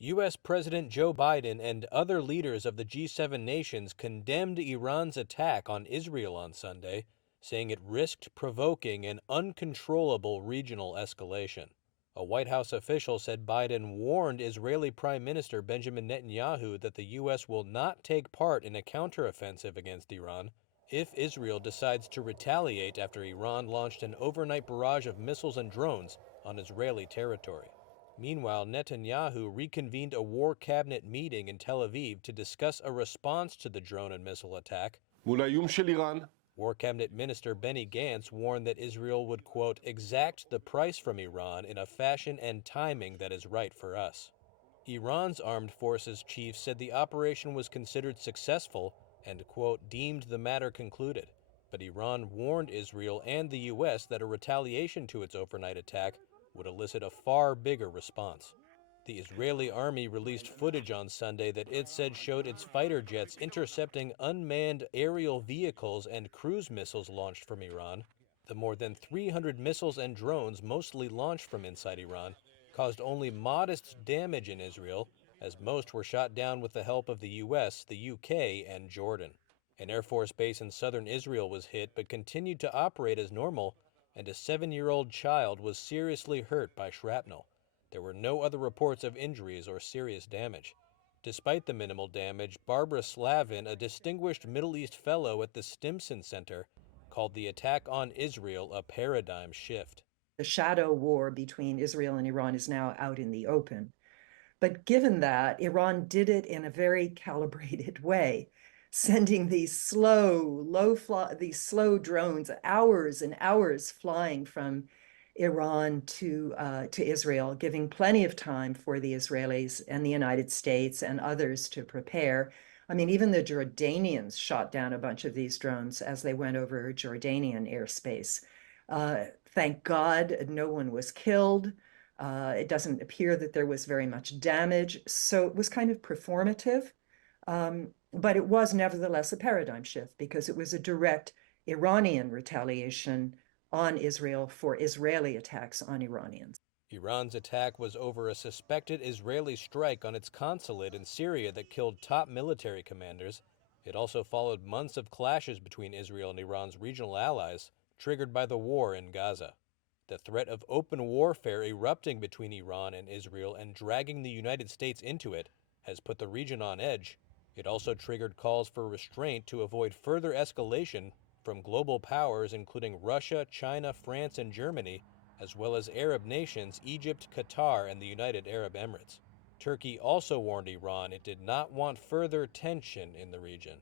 U.S. President Joe Biden and other leaders of the G7 nations condemned Iran's attack on Israel on Sunday, saying it risked provoking an uncontrollable regional escalation. A White House official said Biden warned Israeli Prime Minister Benjamin Netanyahu that the U.S. will not take part in a counteroffensive against Iran if Israel decides to retaliate after Iran launched an overnight barrage of missiles and drones on Israeli territory. Meanwhile, Netanyahu reconvened a war cabinet meeting in Tel Aviv to discuss a response to the drone and missile attack. מול האיום של איראן, War Cabinet Minister Benny Gantz warned that Israel would, quote, exact the price from Iran in a fashion and timing that is right for us. Iran's armed forces chief said the operation was considered successful and, quote, deemed the matter concluded. But Iran warned Israel and the U.S. that a retaliation to its overnight attack would elicit a far bigger response. The Israeli army released footage on Sunday that it said showed its fighter jets intercepting unmanned aerial vehicles and cruise missiles launched from Iran. The more than 300 missiles and drones, mostly launched from inside Iran, caused only modest damage in Israel, as most were shot down with the help of the U.S., the U.K., and Jordan. An Air Force base in southern Israel was hit but continued to operate as normal, and a 7-year-old child was seriously hurt by shrapnel. There were no other reports of injuries or serious damage. Despite the minimal damage, Barbara Slavin, a distinguished Middle East fellow at the Stimson Center, called the attack on Israel a paradigm shift. The shadow war between Israel and Iran is now out in the open. But given that, Iran did it in a very calibrated way, sending these these slow drones, hours and hours flying from Iran to Israel, giving plenty of time for the Israelis and the United States and others to prepare. I mean, even the Jordanians shot down a bunch of these drones as they went over Jordanian airspace. Thank God no one was killed. It doesn't appear that there was very much damage. So it was kind of performative. But it was nevertheless a paradigm shift because it was a direct Iranian retaliation on Israel for Israeli attacks on Iranians. Iran's attack was over a suspected Israeli strike on its consulate in Syria that killed top military commanders. It also followed months of clashes between Israel and Iran's regional allies, triggered by the war in Gaza. The threat of open warfare erupting between Iran and Israel and dragging the United States into it has put the region on edge. It also triggered calls for restraint to avoid further escalation from global powers including Russia, China, France, and Germany, as well as Arab nations Egypt, Qatar, and the United Arab Emirates. Turkey also warned Iran it did not want further tension in the region.